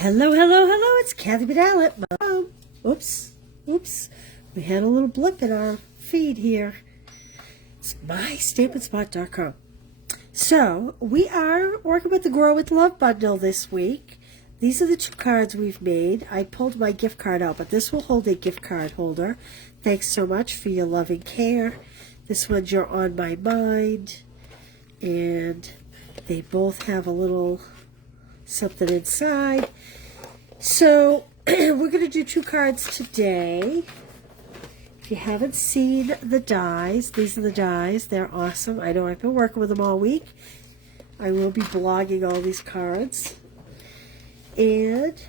Hello, hello, hello. It's Kathy Badallet. Mom. Oops. We had a little blip in our feed here. It's mystampinspot.com. So, we are working with the Grow with Love bundle this week. These are the 2 cards we've made. I pulled my gift card out, but this will hold a gift card holder. Thanks so much for your loving care. This one's You're on My Mind. And they both have a little something inside. So we're going to do 2 cards today. If you haven't seen the dies, these are the dies. They're awesome. I know I've been working with them all week. I will be blogging all these cards. And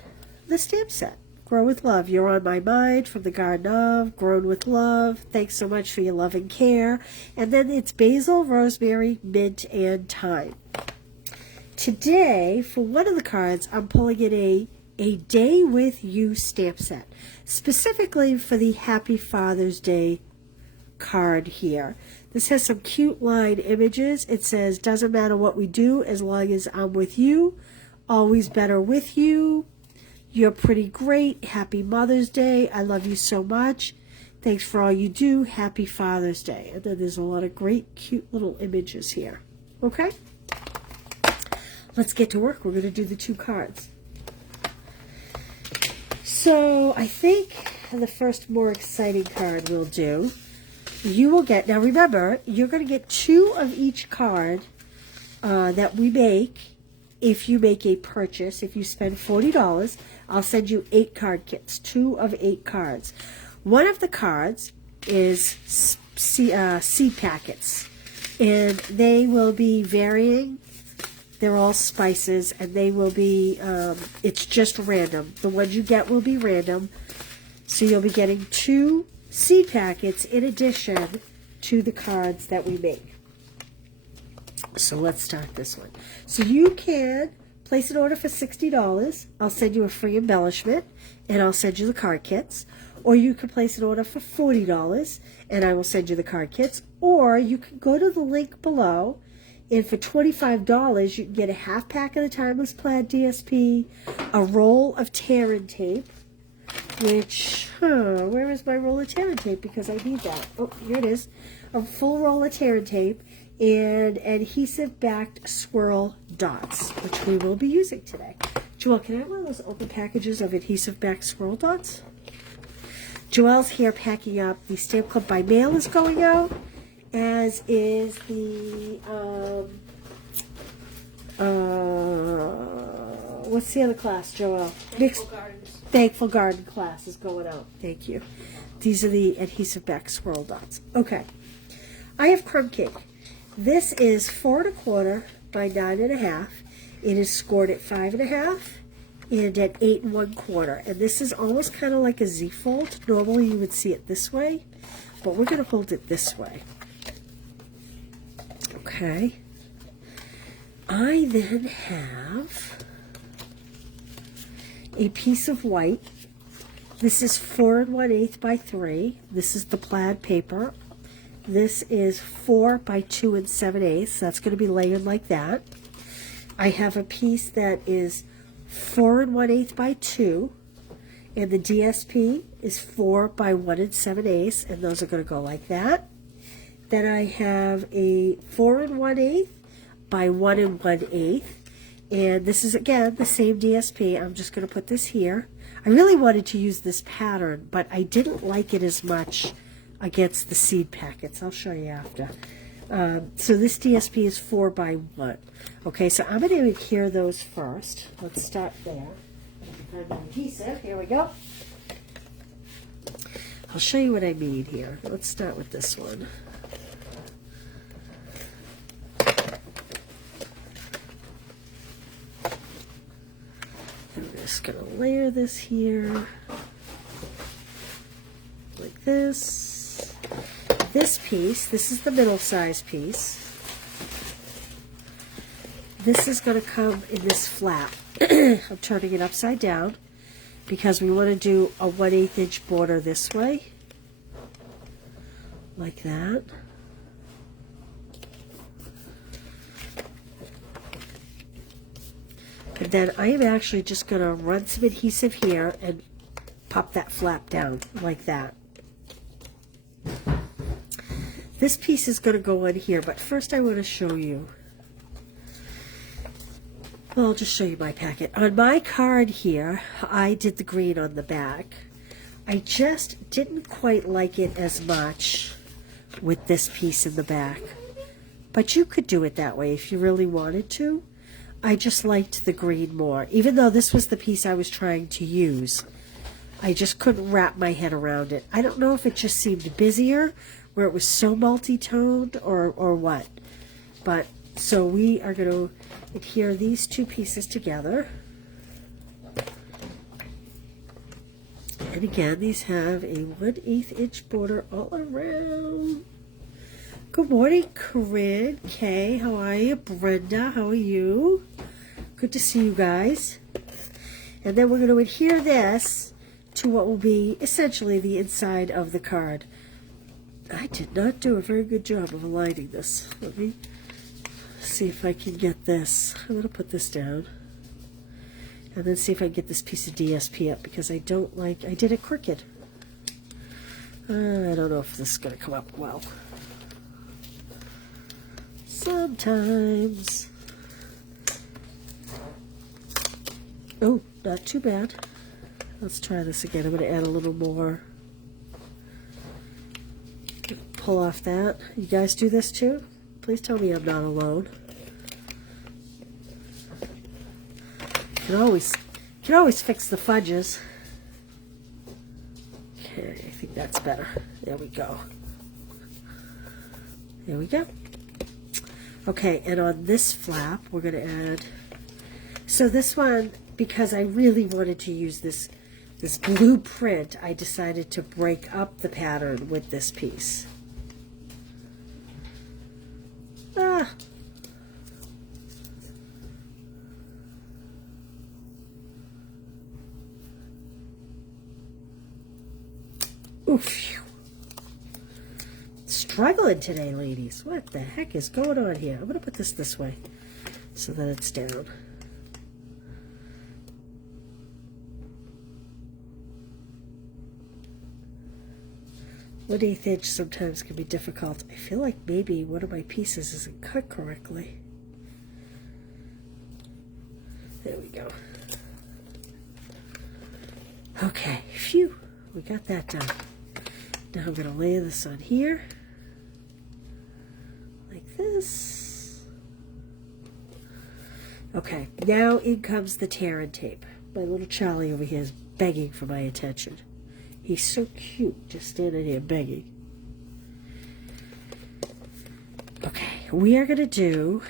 the stamp set. Grow with Love. You're on My Mind from the Garden of. Grown with Love. Thanks so much for your love and care. And then it's basil, rosemary, mint, and thyme. Today, for one of the cards, I'm pulling in a Day With You stamp set, specifically for the Happy Father's Day card here. This has some cute line images. It says, doesn't matter what we do as long as I'm with you, always better with you, you're pretty great, Happy Mother's Day, I love you so much, thanks for all you do, Happy Father's Day. And then there's a lot of great, cute little images here. Okay? Let's get to work. We're going to do the 2 cards. So I think the first more exciting card we'll do, you will get, now remember, you're going to get 2 of each card that we make if you make a purchase. If you spend $40, I'll send you 8 card kits, 2 of 8 cards. One of the cards is seed packets, and they will be varying. They're all spices, and they will be, it's just random. The ones you get will be random. So you'll be getting 2 seed packets in addition to the cards that we make. So let's start this one. So you can place an order for $60. I'll send you a free embellishment, and I'll send you the card kits. Or you can place an order for $40, and I will send you the card kits. Or you can go to the link below, and for $25, you can get a half pack of the Timeless Plaid DSP, a roll of tear-in tape, which, where is my roll of tear-in tape? Because I need that. Oh, here it is. A full roll of tear-in tape and adhesive-backed swirl dots, which we will be using today. Joelle, can I have one of those open packages of adhesive-backed swirl dots? Joelle's here packing up. The Stamp Club by mail is going out, as is the, what's the other class, Joelle? Thankful Garden class is going out. Thank you. These are the adhesive back swirl dots. Okay. I have crumb cake. This is 4 1/4 by 9 1/2. It is scored at 5 1/2 and at 8 1/4. And this is almost kind of like a Z-fold. Normally you would see it this way, but we're going to hold it this way. Okay. I then have a piece of white. This is 4 1/8 by 3. This is the plaid paper. This is 4 by 2 7/8. That's going to be layered like that. I have a piece that is 4 1/8 by 2, and the DSP is 4 by 1 7/8, and those are going to go like that. Then I have a 4 1/8 by 1 1/8, and this is again the same DSP. I'm just going to put this here. I really wanted to use this pattern, but I didn't like it as much against the seed packets. I'll show you after. So this DSP is 4 by 1. Okay, so I'm going to adhere those first. Let's start there. Find my adhesive. Here we go. I'll show you what I mean here. Let's start with this one. I'm just going to layer this here like this. This piece, this is the middle size piece. This is going to come in this flap. I'm turning it upside down because we want to do a 1/8 inch border this way, like that. And then I am actually just going to run some adhesive here and pop that flap down like that. This piece is going to go on here, but first I want to show you. Well, I'll just show you my packet. On my card here, I did the green on the back. I just didn't quite like it as much with this piece in the back. But you could do it that way if you really wanted to. I just liked the green more. Even though this was the piece I was trying to use, I just couldn't wrap my head around it. I don't know if it just seemed busier, where it was so multi-toned, or what. But, so we are going to adhere these two pieces together. And again, these have a 1/8 inch border all around. Good morning, Corinne, Kay, how are you? Brenda, how are you? Good to see you guys. And then we're going to adhere this to what will be essentially the inside of the card. I did not do a very good job of aligning this. Let me see if I can get this. I'm going to put this down. And then see if I can get this piece of DSP up, because I don't like, I did it crooked. I don't know if this is going to come up well. Sometimes. Oh, not too bad. Let's try this again. I'm going to add a little more. Pull off that. You guys do this too? Please tell me I'm not alone. Can always fix the fudges. Okay, I think that's better. There we go. There we go. Okay, and on this flap, we're going to add. So this one, because I really wanted to use this blueprint, I decided to break up the pattern with this piece. Ah. Oof. Struggling today, ladies. What the heck is going on here? I'm going to put this way so that it's down. One 1/8 inch sometimes can be difficult. I feel like maybe one of my pieces isn't cut correctly. There we go. Okay, phew, we got that done. Now I'm going to lay this on here, like this. Okay, now in comes the tear and tape. My little Charlie over here is begging for my attention. He's so cute, just standing here begging. Okay, we are going to do,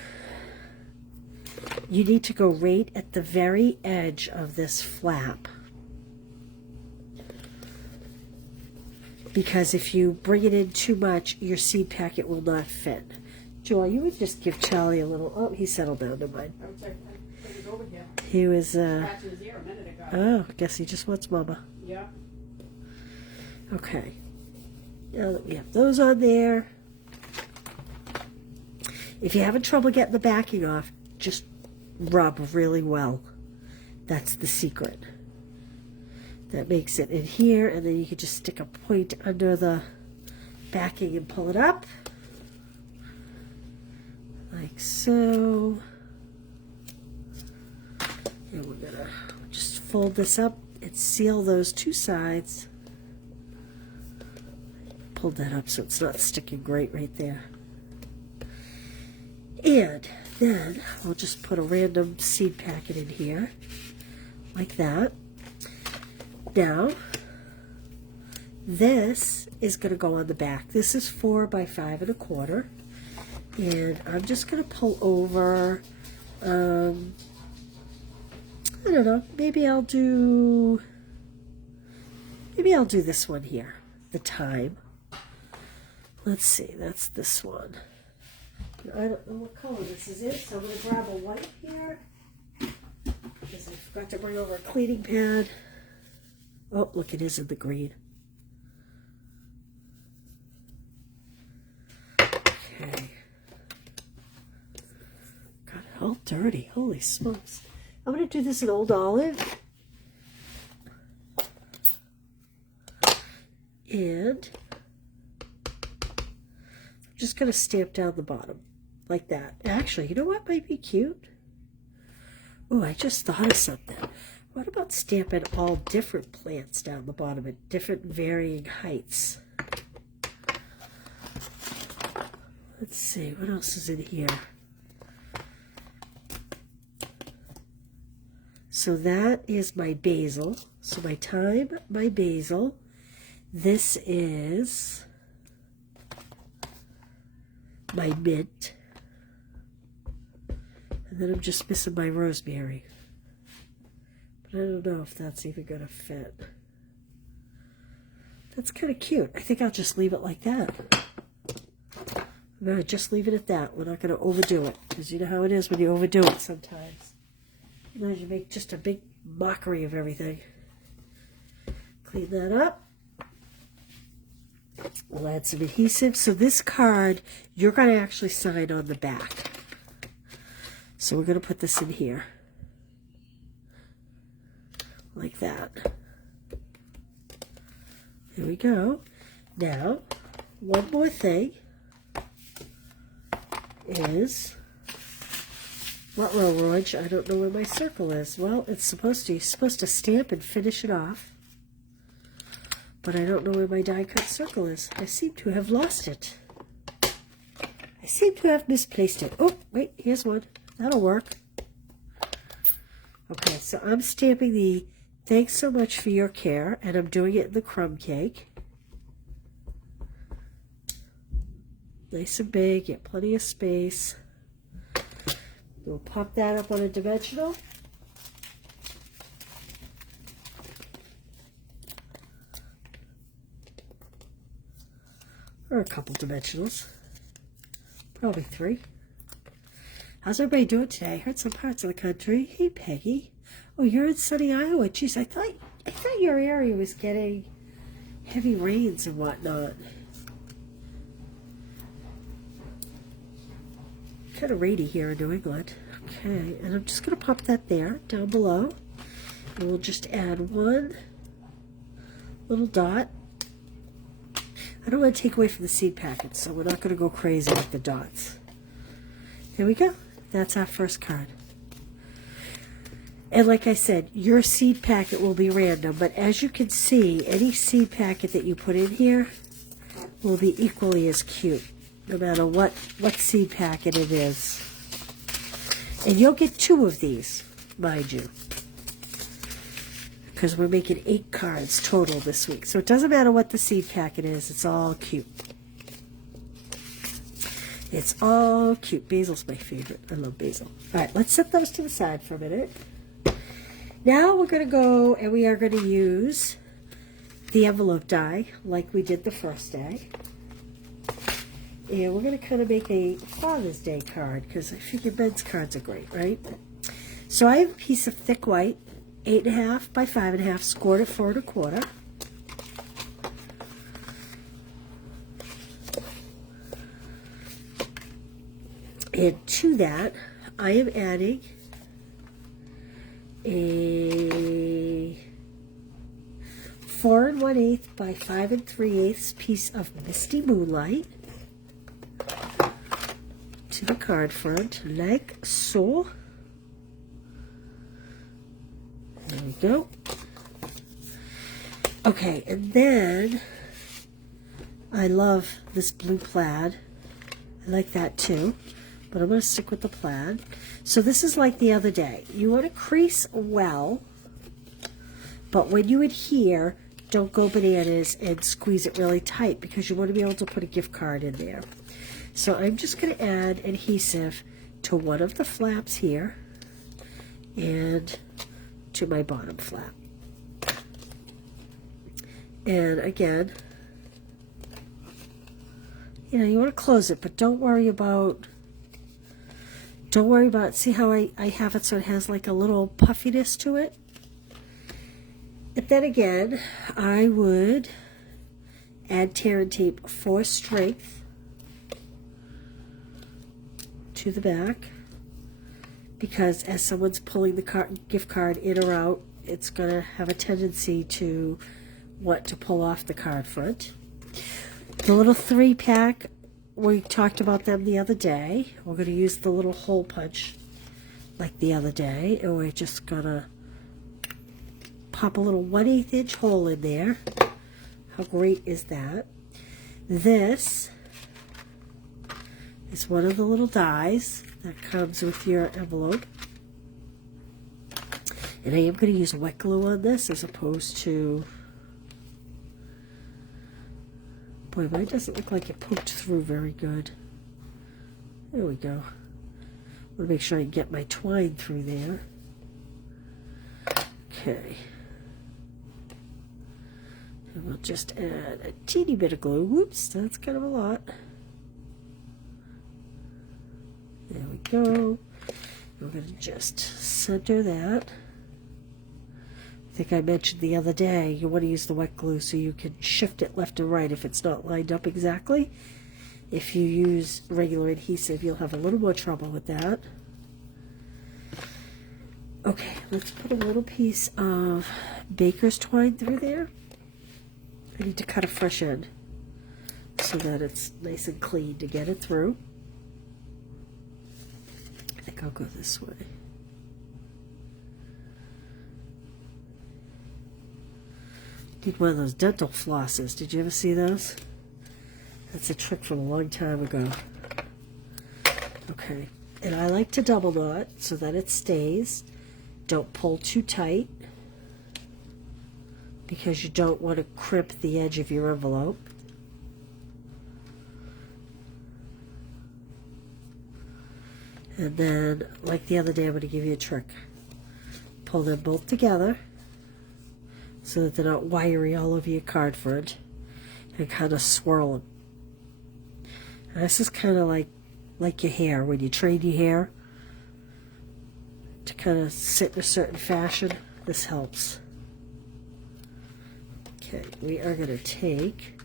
you need to go right at the very edge of this flap. Because if you bring it in too much, your seed packet will not fit. Joy, you would just give Charlie a little. Oh, he settled down. Never mind. He was. Oh, I guess he just wants Mama. Yeah. Okay. Now that we have those on there, if you're having trouble getting the backing off, just rub really well. That's the secret. That makes it adhere, and then you can just stick a point under the backing and pull it up. Like so. And we're going to just fold this up and seal those two sides. Pull that up so it's not sticking right there. And then we'll just put a random seed packet in here, like that. Now, this is going to go on the back. This is 4 by 5 1/4, and I'm just going to pull over. I don't know. Maybe I'll do this one here. The time. Let's see. That's this one. I don't know what color this is in, so I'm going to grab a white here because I forgot to bring over a cleaning pad. Oh, look, it is in the green. Okay. Got it all dirty. Holy smokes. I'm going to do this in Old Olive. And I'm just going to stamp down the bottom like that. Actually, you know what might be cute? Oh, I just thought of something. What about stamping all different plants down the bottom at different varying heights? Let's see, what else is in here? So that is my basil. So my thyme, my basil. This is my mint. And then I'm just missing my rosemary. But I don't know if that's even going to fit. That's kind of cute. I think I'll just leave it like that. I'm going to just leave it at that. We're not going to overdo it. Because you know how it is when you overdo it sometimes. You know, you make just a big mockery of everything. Clean that up. We'll add some adhesive. So this card, you're going to actually sign on the back. So we're going to put this in here. Like that. There we go. Now, one more thing is, what row, Roach? I don't know where my circle is. Well, it's supposed to. You're supposed to stamp and finish it off. But I don't know where my die cut circle is. I seem to have lost it. I seem to have misplaced it. Oh, wait, here's one. That'll work. Okay, so I'm stamping the thanks so much for your care, and I'm doing it in the crumb cake. Nice and big, get plenty of space. We'll pop that up on a dimensional. Or a couple dimensionals. Probably 3. How's everybody doing today? I heard some parts of the country. Hey, Peggy. Oh, you're in sunny Iowa. Jeez, I thought your area was getting heavy rains and whatnot. Kind of rainy here in New England. Okay, and I'm just going to pop that there, down below. And we'll just add one little dot. I don't want to take away from the seed packet, so we're not going to go crazy with the dots. There we go. That's our first card. And like I said, your seed packet will be random, but as you can see, any seed packet that you put in here will be equally as cute, no matter what seed packet it is. And you'll get 2 of these, mind you, because we're making 8 cards total this week. So it doesn't matter what the seed packet is, it's all cute. It's all cute. Basil's my favorite. I love basil. All right, let's set those to the side for a minute. Now we're going to go and we are going to use the envelope die like we did the first day. And we're going to kind of make a Father's Day card because I figure men's cards are great, right? So I have a piece of thick white, 8.5 by 5.5, scored at 4 1/4. And to that, I am adding a 4 1/8 by 5 3/8 piece of Misty Moonlight to the card front, like so. There we go. Okay, and then I love this blue plaid. I like that too, but I'm going to stick with the plaid. So this is like the other day. You want to crease well, but when you adhere, don't go bananas and squeeze it really tight because you want to be able to put a gift card in there. So I'm just going to add adhesive to one of the flaps here and to my bottom flap. And again, you know, you want to close it, but don't worry about, see how I have it so it has like a little puffiness to it? And then again, I would add tear and tape for strength to the back because as someone's pulling the gift card in or out, it's going to have a tendency to want to pull off the card front. The little 3-pack, we talked about them the other day. We're going to use the little hole punch like the other day, and we're just going to pop a little 1/8 inch hole in there. How great is that? This is one of the little dies that comes with your envelope. And I am going to use wet glue on this as opposed to... Boy, mine doesn't look like it poked through very good. There we go. I want to make sure I can get my twine through there. Okay. And we'll just add a teeny bit of glue. Whoops, that's kind of a lot. There we go. We're going to just center that. I think I mentioned the other day, you want to use the wet glue so you can shift it left and right if it's not lined up exactly. If you use regular adhesive, you'll have a little more trouble with that. Okay, let's put a little piece of baker's twine through there. I need to cut a fresh end so that it's nice and clean to get it through. I think I'll go this way. Need one of those dental flosses. Did you ever see those? That's a trick from a long time ago. Okay, and I like to double knot so that it stays. Don't pull too tight because you don't want to crimp the edge of your envelope. And then, like the other day, I'm going to give you a trick. Pull them both together so that they're not wiry all over your card front, and kind of swirl them. And this is kind of like your hair, when you train your hair to kind of sit in a certain fashion. This helps. Okay, we are going to take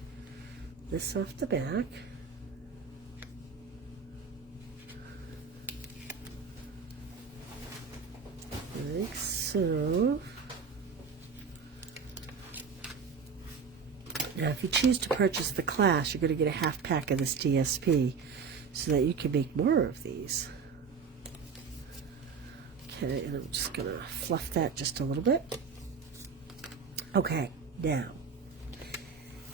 this off the back. Like so. Now, if you choose to purchase the Class, you're going to get a half pack of this DSP so that you can make more of these. Okay, and I'm just going to fluff that just a little bit. Okay, now,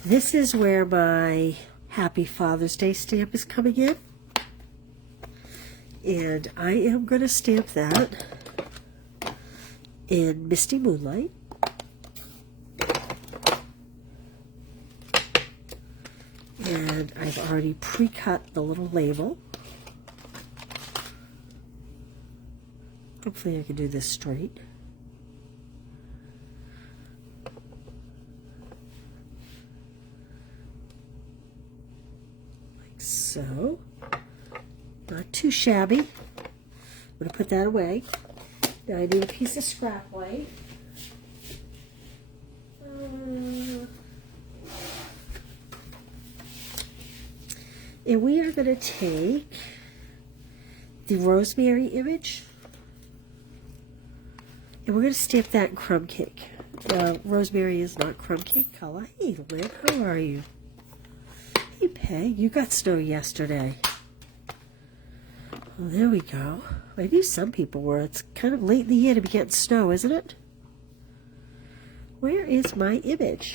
this is where my Happy Father's Day stamp is coming in. And I am going to stamp that in Misty Moonlight. And I've already pre-cut the little label. Hopefully I can do this straight. Like so. Not too shabby. I'm going to put that away. Now I need a piece of scrap white. And we are going to take the rosemary image, and we're going to stamp that in crumb cake. Rosemary is not crumb cake color. Hey, Lynn, how are you? Hey, Peg, you got snow yesterday. Well, there we go. I knew some people were. It's kind of late in the year to be getting snow, isn't it? Where is my image?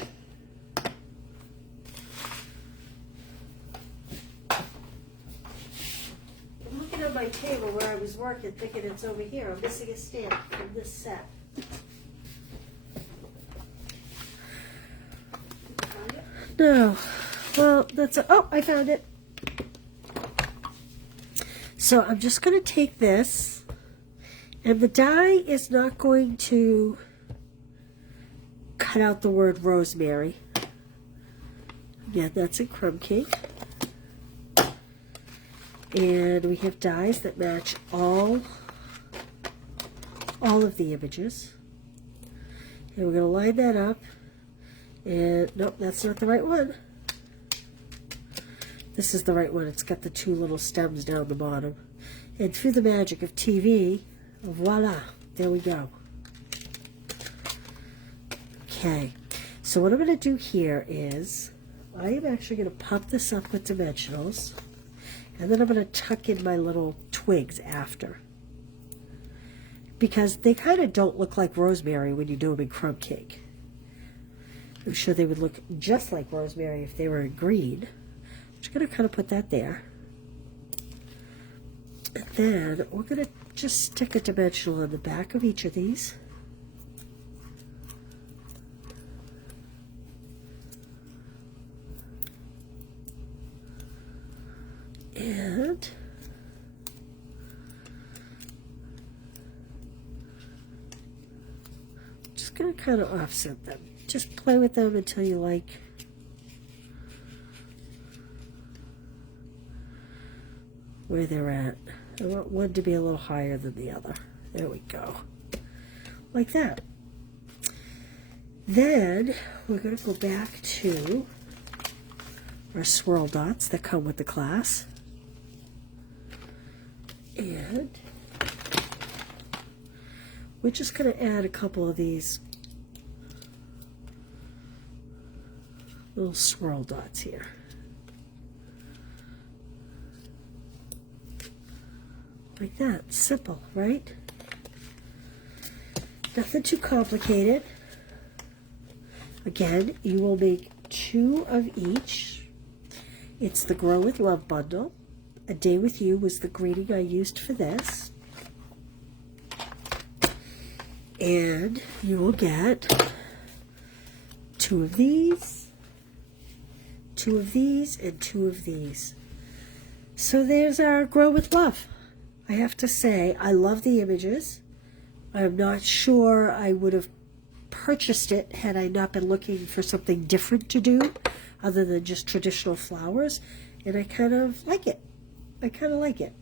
My table where I was working, thinking it's over here. I'm missing a stamp from this set. No. Well, that's a... Oh, I found it. So I'm just going to take this, and the die is not going to cut out the word rosemary. Again, that's in crumb cake. And we have dies that match all of the images. And we're going to line that up. And nope, that's not the right one. This is the right one. It's got the two little stems down the bottom. And through the magic of TV, Voila. There we go. Okay. So what I'm going to do here is I am actually going to pop this up with dimensionals. And then I'm going to tuck in my little twigs after. Because they kind of don't look like rosemary when you do them in crumb cake. I'm sure they would look just like rosemary if they were in green. I'm just going to kind of put that there. And then we're going to just stick a dimensional on the back of each of these. And just going to kind of offset them. Just play with them until you like. Where they're at. I want one to be a little higher than the other. There we go. Like that. Then we're going to go back to our swirl dots that come with the class. And we're just going to add a couple of these little swirl dots here. Like that. Simple, right? Nothing too complicated. Again, you will make 2 of each. It's the Grow with Love bundle. A Day with You was the greeting I used for this. And you will get 2 of these, 2 of these, and 2 of these. So there's our Grow with Love. I have to say, I love the images. I'm not sure I would have purchased it had I not been looking for something different to do other than just traditional flowers. And I kind of like it. I kind of like it.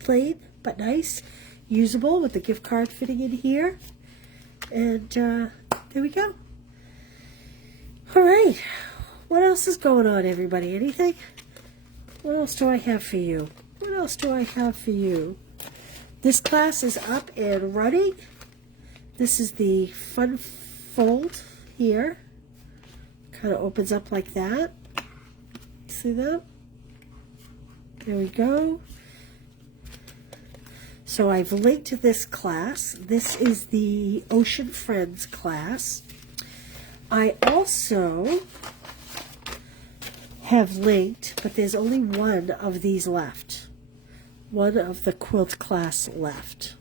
Plain, but nice. Usable with the gift card fitting in here. And there we go. All right. What else is going on, everybody? Anything? What else do I have for you? What else do I have for you? This class is up and running. This is the fun fold here. Kind of opens up like that. See that? There we go. So I've linked this class. This is the Ocean Friends class. I also have linked, but there's only one of these left. One of the quilt class left.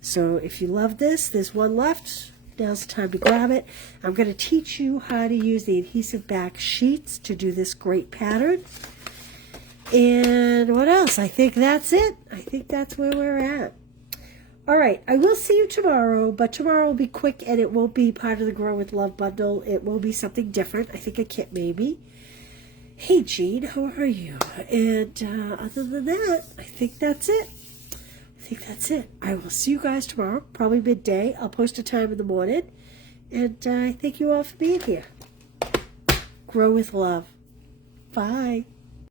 So if you love this, there's one left. Now's the time to grab it. I'm going to teach you how to use the adhesive back sheets to do this great pattern. And what else? I think that's it. I think that's where we're at. All right, I will see you tomorrow, but tomorrow will be quick and it won't be part of the Grow with Love bundle. It will be something different. I think a kit maybe. Hey, Jean, how are you? And other than that, I think that's it. I think that's it. I will see you guys tomorrow, probably midday. I'll post a time in the morning. And I thank you all for being here. Grow with Love. Bye.